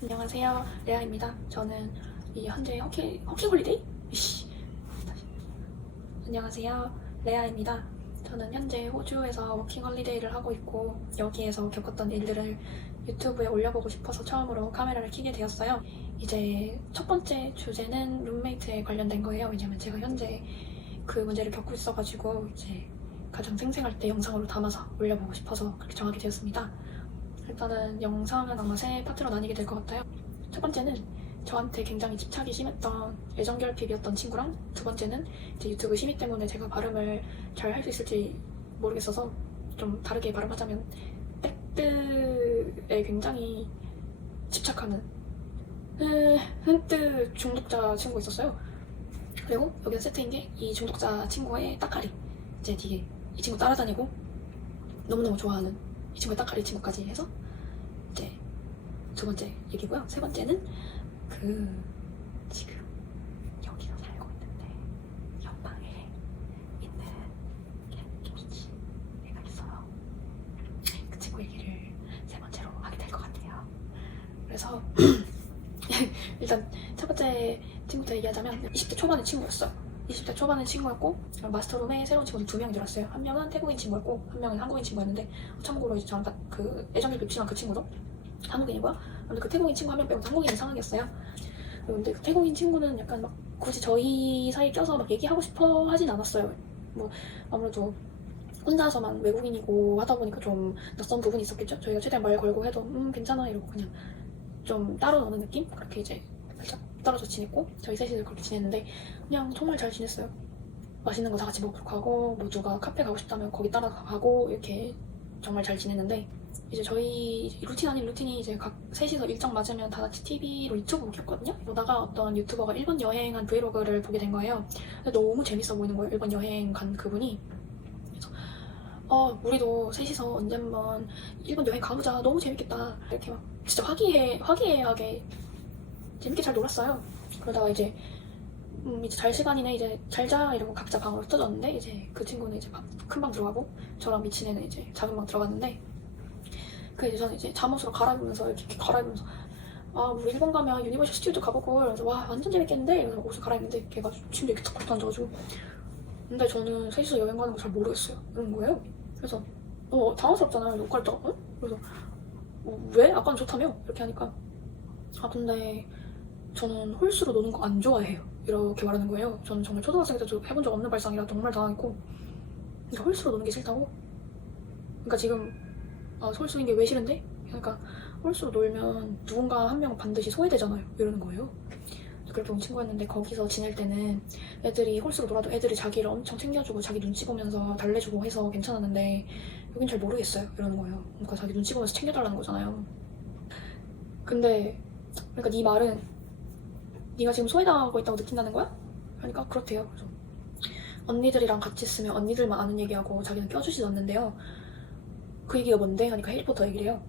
안녕하세요, 레아입니다. 저는 현재 허킹홀리데이? 안녕하세요, 레아입니다. 저는 현재 호주에서 워킹홀리데이를 하고 있고 여기에서 겪었던 일들을 유튜브에 올려보고 싶어서 처음으로 카메라를 켜게 되었어요. 이제 첫 번째 주제는 룸메이트에 관련된 거예요. 왜냐면 제가 현재 그 문제를 겪고 있어가지고 이제 가장 생생할 때 영상으로 담아서 올려보고 싶어서 그렇게 정하게 되었습니다. 일단은 영상은 아마 세 파트로 나뉘게 될 것 같아요. 첫 번째는 저한테 굉장히 집착이 심했던 애정결핍이었던 친구랑, 두 번째는 이제 유튜브 심의 때문에 제가 발음을 잘 할 수 있을지 모르겠어서 좀 다르게 발음하자면 떼뜨에 굉장히 집착하는 흔뜨 중독자 친구가 있었어요. 그리고 여기서 세트인 게 이 중독자 친구의 따까리, 이제 뒤에 이 친구 따라다니고 너무너무 좋아하는 이 친구의 따까리 친구까지 해서 이제 두 번째 얘기고요. 세 번째는 지금 여기서 살고 있는데 옆방에 있는 애가 있어요. 그 친구 얘기를 세 번째로 하게 될 것 같아요. 그래서 일단 첫 번째 친구부터 얘기하자면 20대 초반의 친구였어요. 20대 초반의 친구였고 마스터룸에 새로운 친구들 2명이 들어왔어요. 한 명은 태국인 친구였고 한 명은 한국인 친구였는데, 참고로 이제 저랑 그 애정결핍 심한 그 친구도 한국인이고요. 근데 그 태국인 친구 한 명 빼고 한국인 상황이었어요. 근데 그 태국인 친구는 약간 막 굳이 저희 사이에 껴서 막 얘기하고 싶어 하진 않았어요. 뭐 아무래도 혼자서만 외국인이고 하다 보니까 좀 낯선 부분이 있었겠죠. 저희가 최대한 말 걸고 해도 괜찮아 이러고 그냥 좀 따로 노는 느낌? 그렇게 이제 살짝 떨어져 지냈고 저희 셋이서 그렇게 지냈는데 그냥 정말 잘 지냈어요. 맛있는 거 다 같이 먹고 가고 뭐 누가 카페 가고 싶다면 거기 따라가고 이렇게 정말 잘 지냈는데, 이제 저희 루틴 아닌 루틴이 이제 각 셋이서 일정 맞으면 다 같이 TV로 유튜브 보겠거든요. 보다가 어떤 유튜버가 일본 여행한 브이로그를 보게 된 거예요. 근데 너무 재밌어 보이는 거예요, 일본 여행 간 그분이. 그래서 우리도 셋이서 언제 한번 일본 여행 가보자, 너무 재밌겠다 이렇게 막 진짜 화기애애하게 재밌게 잘 놀았어요. 그러다가 이제 이제 잘 시간이네, 이제 잘자 이러고 각자 방으로 흩어졌는데, 이제 그 친구는 이제 큰 방 들어가고 저랑 미친 애는 이제 작은 방 들어갔는데, 이제 저는 이제 잠옷으로 갈아입으면서 이렇게 갈아입으면서 우리 일본 가면 유니버셜 스튜디오 가보고 이러면서 와 완전 재밌겠는데 이러면서 옷을 갈아입는데 걔가 침대에 이렇게 탁 앉아가지고, 근데 저는 셋이서 여행 가는 거 잘 모르겠어요 이런 거예요. 그래서 당황스럽잖아요. 옷 갈다가 그래서 왜? 아까는 좋다며? 이렇게 하니까 근데 저는 홀수로 노는 거 안 좋아해요 이렇게 말하는 거예요. 저는 정말 초등학생 때도 해본 적 없는 발상이라 정말 당황했고, 그러니까 홀수로 노는 게 싫다고? 그러니까 지금 홀수인 게 왜 싫은데? 그러니까 홀수로 놀면 누군가 한 명은 반드시 소외되잖아요 이러는 거예요. 그렇게 온 친구였는데, 거기서 지낼 때는 애들이 홀수로 놀아도 애들이 자기를 엄청 챙겨주고 자기 눈치 보면서 달래주고 해서 괜찮았는데 여긴 잘 모르겠어요 이러는 거예요. 그러니까 자기 눈치 보면서 챙겨달라는 거잖아요. 근데 그러니까 네 말은 네가 지금 소외당하고 있다고 느낀다는 거야? 그러니까 그렇대요. 그래서 언니들이랑 같이 있으면 언니들만 아는 얘기하고 자기는 껴주지도 않는데요. 그 얘기가 뭔데? 하니까 해리포터 얘기를 해요.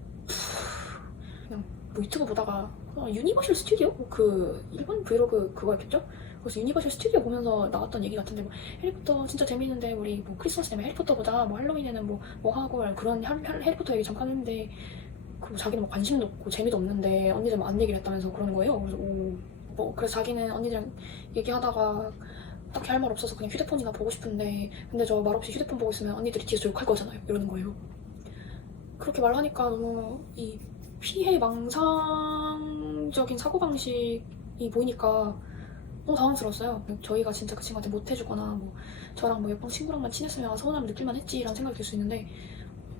그냥 뭐 유튜브 보다가 유니버셜 스튜디오? 그 일본 브이로그 그거였겠죠? 그래서 유니버셜 스튜디오 보면서 나왔던 얘기 같은데, 뭐 해리포터 진짜 재밌는데 우리 뭐 크리스마스 되면 해리포터 보자, 뭐 할로윈에는 뭐 하고 그런 해리포터 얘기 잠깐 했는데 자기는 뭐 관심도 없고 재미도 없는데 언니들만 아는 얘기를 했다면서 그러는 거예요. 그래서 그래서 자기는 언니들이랑 얘기하다가 딱히 할 말 없어서 그냥 휴대폰이나 보고 싶은데, 근데 저 말없이 휴대폰 보고 있으면 언니들이 뒤에서 욕할 거잖아요 이러는 거예요. 그렇게 말하니까 너무 이 피해 망상적인 사고방식이 보이니까 너무 당황스러웠어요. 저희가 진짜 그 친구한테 못해주거나 뭐 저랑 뭐 옆방 친구랑만 친했으면 서운함을 느낄만 했지 라는 생각이 들 수 있는데,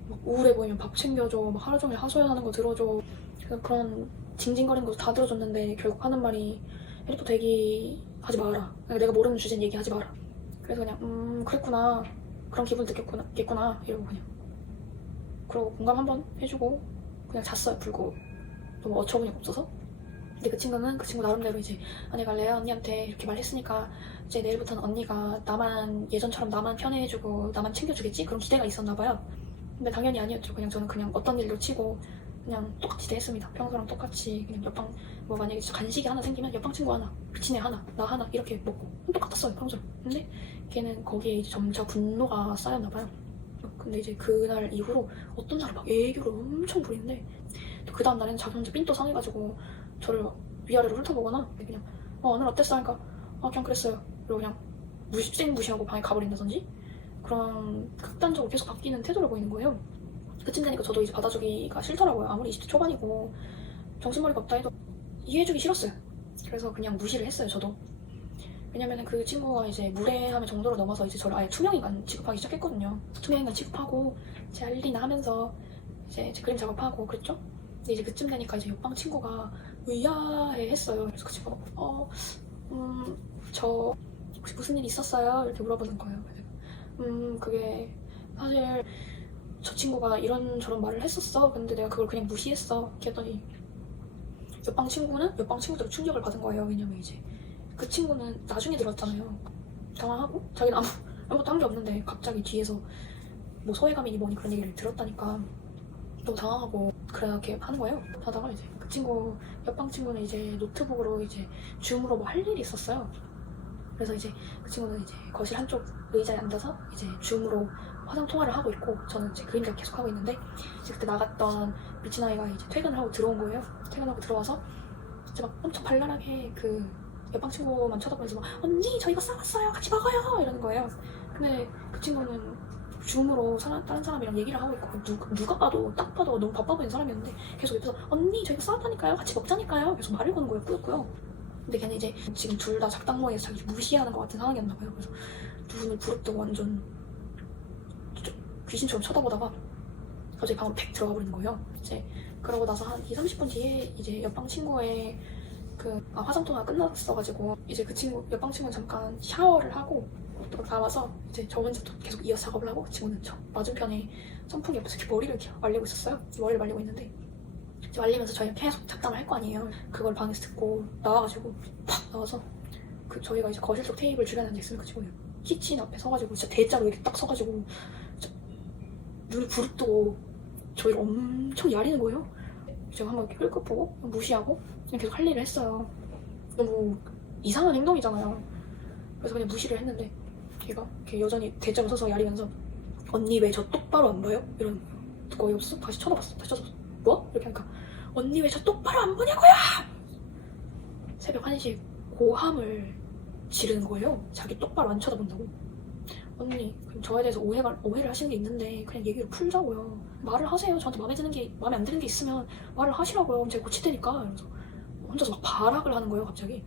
막 우울해 보이면 밥 챙겨줘, 막 하루 종일 하소연하는 거 들어줘, 그런 징징거리는 거 다 들어줬는데 결국 하는 말이 해리포터 얘기하지 마라, 내가 모르는 주제는 얘기하지 마라. 그래서 그냥 그랬구나, 그런 기분 느꼈구나 이러고 그냥 그러고 공감 한번 해주고 그냥 잤어요. 불고 너무 어처구니가 없어서. 근데 그 친구는 그 친구 나름대로 이제 내가 레아 언니한테 이렇게 말했으니까 이제 내일부터는 언니가 예전처럼 나만 편애해주고 나만 챙겨주겠지? 그런 기대가 있었나 봐요. 근데 당연히 아니었죠. 그냥 저는 그냥 어떤 일로 치고 그냥 똑같이 대했습니다. 평소랑 똑같이 그냥 옆방 뭐 만약에 진짜 간식이 하나 생기면 옆방 친구 하나, 미친 애 하나, 나 하나 이렇게 먹고 똑같았어요 평소랑. 근데 걔는 거기에 이제 점차 분노가 쌓였나 봐요. 근데 이제 그날 이후로 어떤 날은 막 애교를 엄청 부리는데 또 그 다음날에는 자기 혼자 삔또 상해가지고 저를 위아래로 훑어보거나 그냥 오늘 어땠어? 하니까 그냥 그랬어요. 그리고 그냥 쌩 무시하고 방에 가버린다든지 그런 극단적으로 계속 바뀌는 태도를 보이는 거예요. 그쯤 되니까 저도 이제 받아주기가 싫더라고요. 아무리 20대 초반이고 정신머리가 없다 해도 이해해주기 싫었어요. 그래서 그냥 무시를 했어요, 저도. 왜냐면 그 친구가 이제 무례함의 정도로 넘어서 이제 저를 아예 투명인간 취급하기 시작했거든요. 투명인간 취급하고 제 할 일이나 하면서 이제 제 그림 작업하고 그랬죠. 근데 이제 그쯤 되니까 이제 옆방 친구가 의아해 했어요. 그래서 그 친구가 저 혹시 무슨 일 있었어요? 이렇게 물어보는 거예요. 그게 사실 저 친구가 이런저런 말을 했었어. 근데 내가 그걸 그냥 무시했어. 이렇게 했더니 옆방 친구는 옆방 친구들로 충격을 받은 거예요. 왜냐면 이제 그 친구는 나중에 들었잖아요. 당황하고 자기는 아무것도 한 게 없는데 갑자기 뒤에서 뭐 소외감이니 뭐니 그런 얘기를 들었다니까 너무 당황하고 그렇게 하는 거예요. 하다가 이제 그 친구 옆방 친구는 이제 노트북으로 이제 줌으로 뭐 할 일이 있었어요. 그래서 이제 그 친구는 이제 거실 한쪽 의자에 앉아서 이제 줌으로 화상 통화를 하고 있고 저는 이제 그림자 계속 하고 있는데 이제 그때 나갔던 미친 아이가 이제 퇴근을 하고 들어온 거예요. 퇴근하고 들어와서 이제 막 엄청 발랄하게 그 옆방 친구만 쳐다보면서 막 언니 저 이거 싸왔어요 같이 먹어요 이러는 거예요. 근데 그 친구는 줌으로 다른 사람이랑 얘기를 하고 있고 누가 봐도 딱 봐도 너무 바빠 보이는 사람이었는데 계속 옆에서 언니 저 이거 싸왔다니까요 같이 먹자니까요 계속 말을 거는 거예요. 꾸역꾸역. 근데 걔는 이제 지금 둘 다 작당모에서 자기 무시하는 것 같은 상황이었나 봐요. 그래서 눈을 부릅뜨고 완전 귀신처럼 쳐다보다가 갑자기 방으로 팩 들어가 버리는 거예요. 이제 그러고 나서 한 20-30분 뒤에 이제 옆방 친구의 화상 통화가 끝났어가지고 이제 그 친구 옆방 친구는 잠깐 샤워를 하고 또 나와서 이제 저 혼자 또 계속 이어서 작업을 하고 그 친구는 저 맞은편에 선풍기 옆에서 이렇게 머리를 이렇게 말리고 있었어요. 머리를 말리고 있는데 이제 말리면서 저희는 계속 잡담을 할 거 아니에요. 그걸 방에서 듣고 나와가지고 팍 나와서 그 저희가 이제 거실 쪽 테이블 주변에 앉아있으면 그 친구는 키친 앞에 서가지고 진짜 대자로 이렇게 딱 서가지고 눈을 부릅뜨고 저희를 엄청 야리는 거예요. 제가 한번 이렇게 힐끗 보고 무시하고 그냥 계속 할 일을 했어요. 너무 이상한 행동이잖아요. 그래서 그냥 무시를 했는데 걔가 이렇게 여전히 대자로 서서 야리면서 언니 왜 저 똑바로 안 봐요? 이러는 거예요. 듣고 어이없어? 다시 쳐다봤어. 다시 쳐다봤어. 뭐? 이렇게 하니까 언니 왜 저 똑바로 안 보냐고요! 새벽 1시에 고함을 지르는 거예요. 자기 똑바로 안 쳐다본다고. 언니 그럼 저에 대해서 오해를 하시는 게 있는데 그냥 얘기를 풀자고요. 말을 하세요. 저한테 마음에 안 드는 게 있으면 말을 하시라고요. 그럼 제가 고칠 테니까. 이러면서 혼자서 막 발악을 하는 거예요 갑자기.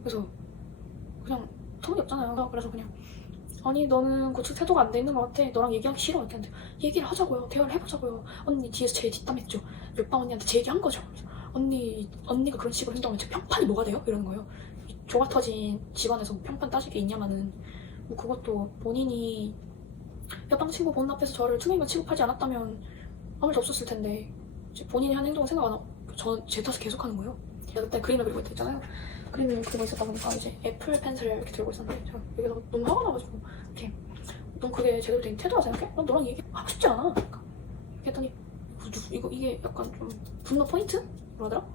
그래서 그냥 터무니없잖아요. 그래서 그냥 아니 너는 고칠 태도가 안 돼 있는 것 같아. 너랑 얘기하기 싫어. 이렇게 하는데 얘기를 하자고요. 대화를 해보자고요. 언니 뒤에서 제 뒷담했죠. 옆방 언니한테 제 얘기한 거죠. 언니가 그런 식으로 행동하면 제 평판이 뭐가 돼요? 이러는 거예요. 조가 터진 집안에서 뭐 평판 따질 게 있냐마는 뭐 그것도 본인이 옆방 친구 보는 앞에서 저를 투명인간 취급하지 않았다면 아무 일도 없었을 텐데 이제 본인이 한 행동을 생각 안 하고 제 탓을 계속하는 거예요. 제가 그때 그림을 그리고 있다 했잖아요. 그림을 그리고 있었다 보니까 이제 애플 펜슬을 이렇게 들고 있었는데 제가 여기서 너무 화가 나가지고 이렇게 넌 그게 제대로 된 태도라 생각해? 난 너랑 얘기하고 싶지 않아. 그러니까 그랬더니 이게 약간 좀 분노 포인트? 뭐라더라?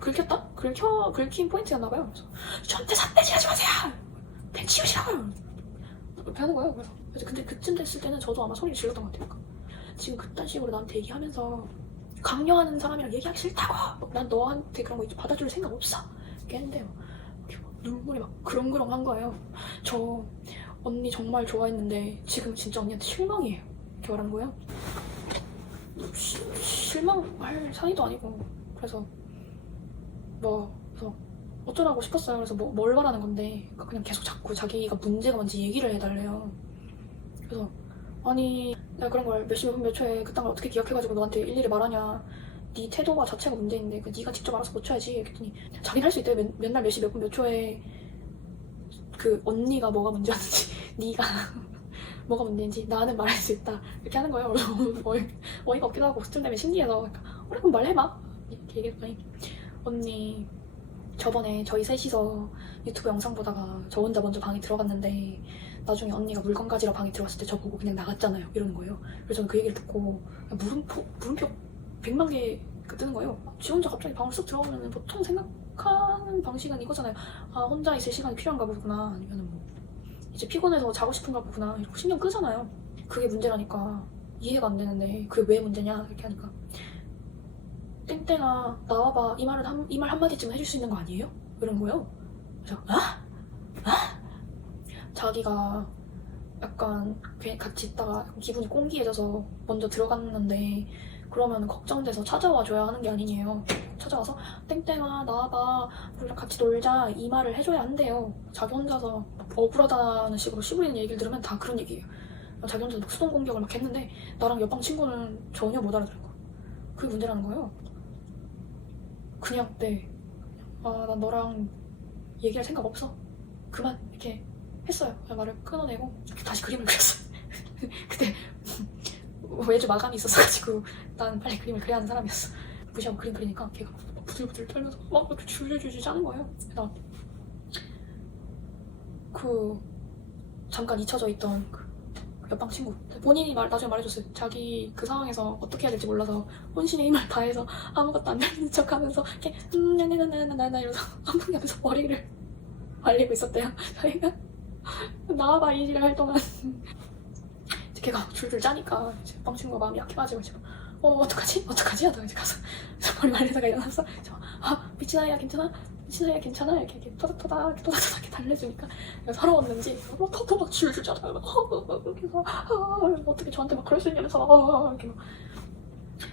긁힌 포인트였나봐요. 그래서 저한테 삿대질하지 마세요! 펜 치우시라고요! 그렇게 하는 거예요. 그래서 근데 그쯤 됐을 때는 저도 아마 소리를 질렀던 것 같아요. 지금 그딴 식으로 나한테 얘기하면서 강요하는 사람이랑 얘기하기 싫다고! 난 너한테 그런 거 이제 받아줄 생각 없어! 이렇게 했는데 눈물이 막 그렁그렁한 거예요. 저 언니 정말 좋아했는데 지금 진짜 언니한테 실망이에요. 이렇게 말하는 거예요. 실망할 사이도 아니고 그래서 그래서 어쩌라고 싶었어요. 그래서 뭘 말하는 건데 그냥 계속 자꾸 자기가 문제가 뭔지 얘기를 해달래요. 그래서 아니 내가 그런 걸 몇 시 몇 분 몇 초에 그딴 걸 어떻게 기억해가지고 너한테 일일이 말하냐. 네 태도가 자체가 문제인데 네가 직접 알아서 고쳐야지. 그랬더니 자기는 할 수 있대. 맨날 몇 시 몇 분 몇 초에 그 언니가 뭐가 문제였는지 네가 뭐가 문제인지 나는 말할 수 있다. 이렇게 하는 거예요. 어이가 없기도 하고 그쯤 되면 신기해서 그러니까 그럼 말해봐. 이렇게 얘기했더니 언니 저번에 저희 셋이서 유튜브 영상 보다가 저 혼자 먼저 방에 들어갔는데 나중에 언니가 물건 가지러 방에 들어왔을 때 저 보고 그냥 나갔잖아요. 이러는 거예요. 그래서 저는 그 얘기를 듣고 물음표 100만 개 뜨는 거예요. 지 혼자 갑자기 방을 쓱 들어오면 보통 생각하는 방식은 이거잖아요. 아 혼자 있을 시간이 필요한가 보구나. 아니면 뭐 이제 피곤해서 자고 싶은가 보구나. 이러고 신경 끄잖아요. 그게 문제라니까 이해가 안 되는데 그게 왜 문제냐 이렇게 하니까 땡땡아 나와봐, 이 말 한마디쯤 해줄 수 있는 거 아니에요? 이런 거예요. 그래서 자기가 약간 같이 있다가 기분이 꽁기해져서 먼저 들어갔는데 그러면 걱정돼서 찾아와 줘야 하는 게 아니에요. 찾아와서 땡땡아 나와봐, 우리랑 같이 놀자, 이 말을 해줘야 한대요. 자기 혼자서 억울하다는 식으로 씨부리는 얘기를 들으면 다 그런 얘기예요. 자기 혼자 막 수동 공격을 막 했는데 나랑 옆방 친구는 전혀 못 알아들은 거야. 그게 문제라는 거예요. 그냥 난 너랑 얘기할 생각 없어, 그만, 이렇게 했어요. 그냥 말을 끊어내고 다시 그림을 그렸어요. 그때 외주 마감이 있었어가지고 난 빨리 그림을 그려야 하는 사람이었어. 무시하고 그림 그리니까 걔가 부들부들 떨면서 막 이렇게 줄줄줄 짜는 거예요. 그래서 잠깐 잊혀져 있던 그 옆방 친구 본인이 나중에 말해줬어요. 자기 그 상황에서 어떻게 해야 될지 몰라서 혼신의 힘을 다해서 아무것도 안 들리는 척하면서 이렇게 나나나나나나 이러면서 한풍하면서 머리를 말리고 있었대요. 저희가 나와봐 이지를 할 동안 걔가 줄줄 짜니까 이제 옆방 친구가 마음이 약해가지고 이제 어떡하지 하다가 이제 가서 머리 말리다가 일어나서 미친 아이야 괜찮아? 미친 아이야 괜찮아? 이렇게 토닥토닥 이렇게 달래주니까 서러웠는지 더 막 줄줄 짜다가 그래서 어떻게 저한테 막 그럴 수 있냐면서 이렇게 막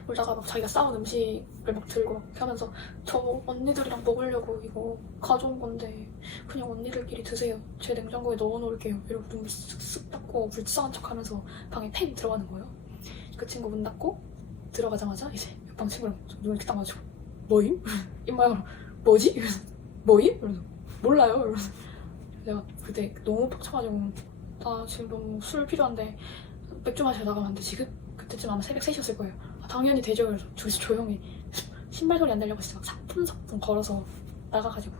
울다가 막 자기가 싸운 음식을 막 들고 막 이렇게 하면서 저 언니들이랑 먹으려고 이거 가져온 건데 그냥 언니들끼리 드세요, 제 냉장고에 넣어놓을게요, 이러고 눈 쓱쓱 닫고 불쌍한 척하면서 방에 팽 들어가는 거예요. 그 친구 문 닫고 들어가자마자 이제 옆방 친구랑 눈을 이렇게 딱 마주치고 뭐임? 입모양으로 뭐지? 이러면서 뭐임? 이러면서 몰라요. 이러면서 내가 그때 너무 빡쳐가지고 나 지금 너무 술 필요한데 맥주 마시러 나가면 안 돼 지금? 그때쯤 아마 새벽 3시였을 거예요. 당연히 되죠. 그래서 둘이서 조용히 신발 소리 안 들려고 진짜 막 사뿐사뿐 걸어서 나가가지고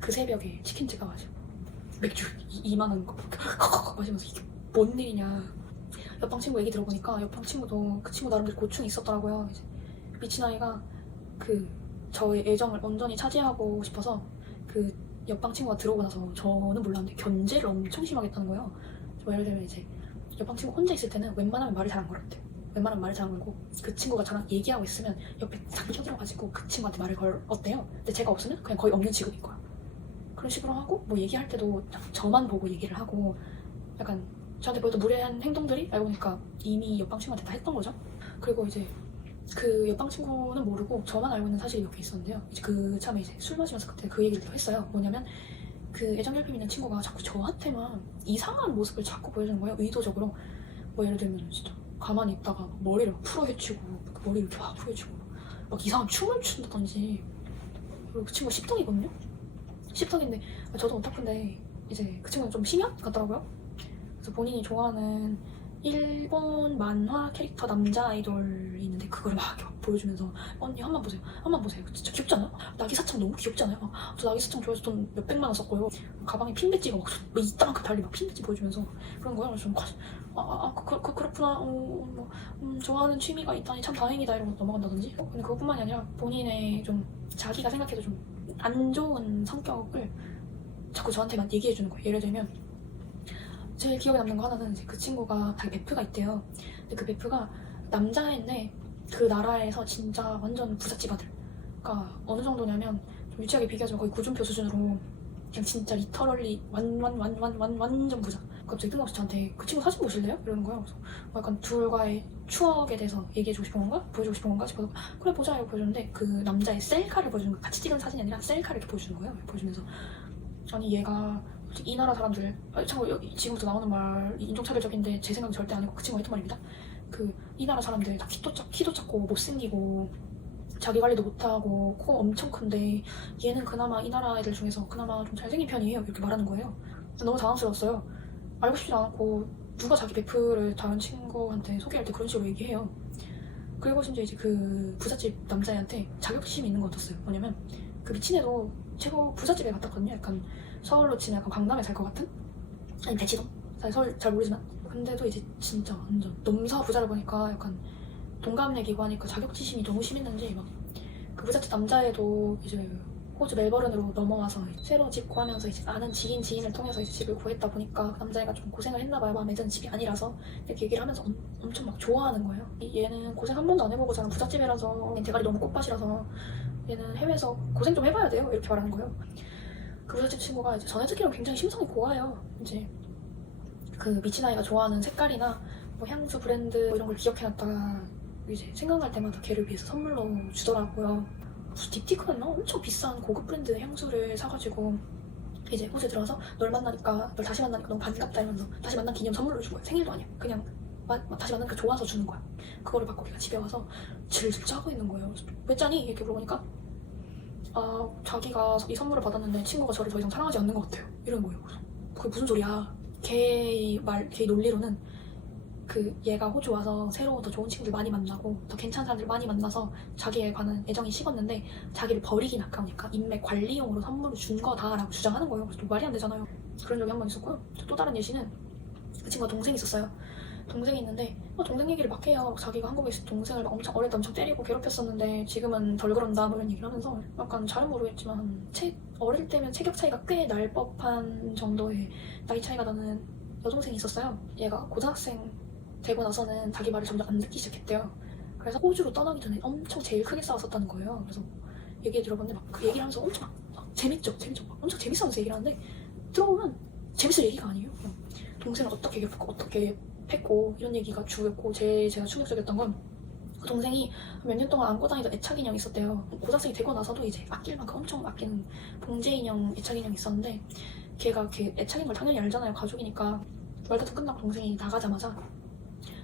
그 새벽에 치킨 찍어가지고 맥주 2만원 거 마시면서 이게 뭔 일이냐. 옆방 친구 얘기 들어보니까 옆방 친구도 그 친구 나름대로 고충이 있었더라고요. 이제 미친 아이가 저의 애정을 온전히 차지하고 싶어서 그 옆방 친구가 들어오고 나서 저는 몰랐는데 견제를 엄청 심하게 했다는 거예요. 예를 들면 이제 옆방 친구 혼자 있을 때는 웬만하면 말을 잘 안 걸었대요. 웬만하면 말을 잘 안 걸고 그 친구가 저랑 얘기하고 있으면 옆에 딱 껴들어가지고 그 친구한테 말을 걸었대요. 근데 제가 없으면 그냥 거의 없는 직업인 거야. 그런 식으로 하고 뭐 얘기할 때도 저만 보고 얘기를 하고 약간 저한테 보여도 무례한 행동들이 알고 보니까 이미 옆방 친구한테 다 했던 거죠. 그리고 이제 그 옆방 친구는 모르고 저만 알고 있는 사실이 몇 개 있었는데요. 이제 그 참에 이제 술 마시면서 그때 그 얘기를 또 했어요. 뭐냐면 그 애정결핍 있는 친구가 자꾸 저한테만 이상한 모습을 자꾸 보여주는 거예요. 의도적으로. 뭐 예를 들면 진짜 가만히 있다가 막 머리를 막 풀어헤치고 머리를 이렇게 막 풀어헤치고 막 이상한 춤을 춘다든지. 그리고 그 친구가 10등이거든요? 10등인데 저도 오타쿠인데 이제 그 친구는 좀 심연 같더라고요. 그래서 본인이 좋아하는 일본 만화 캐릭터 남자 아이돌이 있는데 그거를 막 이렇게 보여주면서 언니 한 번 보세요, 한 번 보세요, 진짜 귀엽지 않아요? 나기사창 너무 귀엽지 않아요? 저 나기사창 좋아해서 돈 몇백만 원 썼고요. 가방에 핀배지가 막 이따만큼 달리 막 핀배지 보여주면서 그런 거예요. 그래서 좀 그렇구나, 좋아하는 취미가 있다니 참 다행이다 이러고 넘어간다든지. 근데 그것뿐만이 아니라 본인의 좀 자기가 생각해도 좀 안 좋은 성격을 자꾸 저한테만 얘기해주는 거예요. 예를 들면 제일 기억에 남는 거 하나는 이제 그 친구가 자기 베프가 있대요. 근데 그 베프가 남자애인데 그 나라에서 진짜 완전 부잣집 아들. 그러니까 어느 정도냐면 좀 유치하게 비교하자면 거의 구준표 수준으로 그냥 진짜 리터럴리 완전 부자. 갑자기 뜬금없이 저한테 그 친구 사진 보실래요? 이러는 거예요. 그래서 약간 둘과의 추억에 대해서 얘기해주고 싶은 건가? 보여주고 싶은 건가 싶어서 그래 보자 이러고 보여주는데 그 남자의 셀카를 보여주는 거예요. 같이 찍은 사진이 아니라 셀카를 이렇게 보여주는 거예요. 보여주면서 아니 얘가 이 나라 사람들, 참고로 지금부터 나오는 말 인종차별적인데 제 생각은 절대 아니고 그 친구가 했던 말입니다. 이 나라 사람들 다 키도 작고 못생기고 자기 관리도 못하고 코 엄청 큰데 얘는 그나마 이 나라 애들 중에서 그나마 좀 잘생긴 편이에요, 이렇게 말하는 거예요. 너무 당황스러웠어요. 알고 싶지도 않고 누가 자기 베프를 다른 친구한테 소개할 때 그런 식으로 얘기해요. 그리고 심지어 이제 그 부잣집 남자애한테 자격지심이 있는 거 같았어요. 뭐냐면 그 미친 애도 최고 부잣집에 갔었거든요. 약간 서울로 치면 약간 강남에 살 것 같은? 아니 대치동? 서울 잘 모르지만 근데도 이제 진짜 완전 넘사 부자를 보니까 약간 동갑내기고 하니까 자격지심이 너무 심했는지 막 그 부잣집 남자애도 이제 호주 멜버른으로 넘어와서 새로 집 구하면서 이제 아는 지인을 통해서 이제 집을 구했다 보니까 그 남자애가 좀 고생을 했나봐요. 마음에 드는 집이 아니라서. 이렇게 얘기를 하면서 엄청 막 좋아하는 거예요. 얘는 고생 한 번도 안 해보고 자란 부잣집이라서 대가리 너무 꽃밭이라서 얘는 해외에서 고생 좀 해봐야 돼요. 이렇게 말하는 거예요. 그 부잣집 친구가 이제 전에 듣기로 굉장히 심성이 고와요. 이제 그 미친 아이가 좋아하는 색깔이나 뭐 향수 브랜드 뭐 이런 걸 기억해놨다가 이제 생각날 때마다 걔를 위해서 선물로 주더라고요. 무슨 딥티크였나? 엄청 비싼 고급 브랜드 향수를 사가지고 이제 호주에 들어와서 널 다시 만나니까 너무 반갑다 이러면서 다시 만난 기념 선물로 준 거야. 생일도 아니야. 그냥 다시 만나니까 좋아서 주는 거야. 그거를 받고 걔가 집에 와서 질질 짜고 있는 거예요. 왜 짜니? 이렇게 물어보니까 자기가 이 선물을 받았는데 친구가 저를 더 이상 사랑하지 않는 것 같아요. 이러는 거예요. 그게 무슨 소리야? 걔 논리로는 얘가 호주 와서 새로운 더 좋은 친구들 많이 만나고 더 괜찮은 사람들 많이 만나서 자기에 관한 애정이 식었는데 자기를 버리긴 아까우니까 인맥 관리용으로 선물을 준 거다라고 주장하는 거예요. 그래서 말이 안 되잖아요. 그런 적이 한 번 있었고요. 또 다른 예시는 그 친구가 동생이 있었어요. 동생이 있는데 동생 얘기를 막 해요. 자기가 한국에 있을 때 동생을 막 어릴 때 엄청 때리고 괴롭혔었는데 지금은 덜 그런다 뭐 이런 얘기를 하면서 약간 잘은 모르겠지만 어릴 때면 체격 차이가 꽤 날 법한 정도의 나이 차이가 나는 여동생이 있었어요. 얘가 고등학생 되고 나서는 자기 말을 점점 안 듣기 시작했대요. 그래서 호주로 떠나기 전에 엄청 제일 크게 싸웠었다는 거예요. 그래서 얘기 들어봤는데 막 그 얘기를 하면서 엄청 재밌죠. 막 엄청 재밌어하면서 얘기를 하는데 들어보면 재밌을 얘기가 아니에요. 동생을 어떻게 괴롭혔고 어떻게 했고 이런 얘기가 주였고 제가 충격적이었던 건 그 동생이 몇 년 동안 안고 다니던 애착 인형이 있었대요. 고등학생이 되고 나서도 이제 아낄 만큼 엄청 아끼는 봉제 인형 애착 인형이 있었는데 걔가 그 애착인 걸 당연히 알잖아요. 가족이니까. 말다툼 끝나고 동생이 나가자마자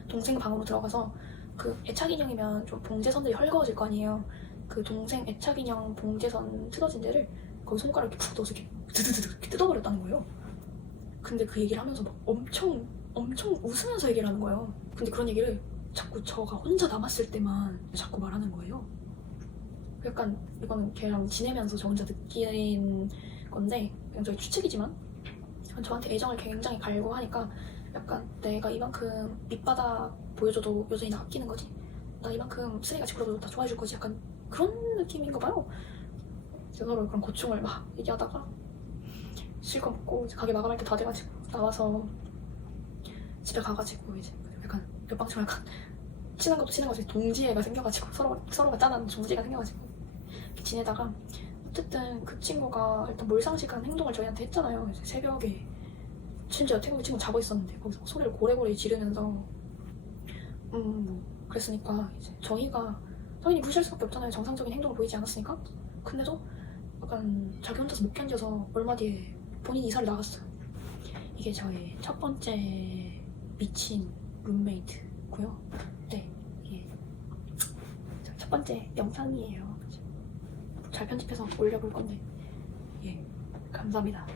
동생 방으로 들어가서 그 애착 인형이면 좀 봉제선들이 헐거워질 거 아니에요. 그 동생 애착 인형 봉제선 뜯어진 데를 거기 손가락 이렇게 푹 넣어서 이렇게 드드드드 이렇게 뜯어버렸다는 거예요. 근데 그 얘기를 하면서 막 엄청 웃으면서 얘기를 하는 거예요. 근데 그런 얘기를 자꾸 저가 혼자 남았을 때만 자꾸 말하는 거예요. 약간 이거는 걔랑 지내면서 저 혼자 느낀 건데 그냥 저희 추측이지만 저한테 애정을 굉장히 갈구하니까 약간 내가 이만큼 밑바닥 보여줘도 여전히 나 아끼는 거지? 나 이만큼 쓰레기같이 굴어도 다 좋아해줄 거지? 약간 그런 느낌인가 봐요. 제가 서로 그런 고충을 막 얘기하다가 실컷 먹고 이제 가게 마감할 때 다 돼가지고 나와서 집에 가가지고 이제 약간 옆방처럼 약간 친한 것도 친한 거지 동지애가 생겨가지고 서로가 짠한 동지애가 생겨가지고 이렇게 지내다가 어쨌든 그 친구가 일단 몰상식한 행동을 저희한테 했잖아요. 이제 새벽에 심지어 태국에 친구 자고 있었는데 거기서 소리를 고래고래 지르면서 뭐 그랬으니까 이제 저희는 무시할 수밖에 없잖아요. 정상적인 행동을 보이지 않았으니까. 근데도 약간 자기 혼자서 못 견뎌서 얼마 뒤에 본인이 이사를 나갔어요. 이게 저의 첫 번째 미친 룸메이트고요. 네, 이게 첫 번째 영상이에요. 잘 편집해서 올려볼 건데 감사합니다.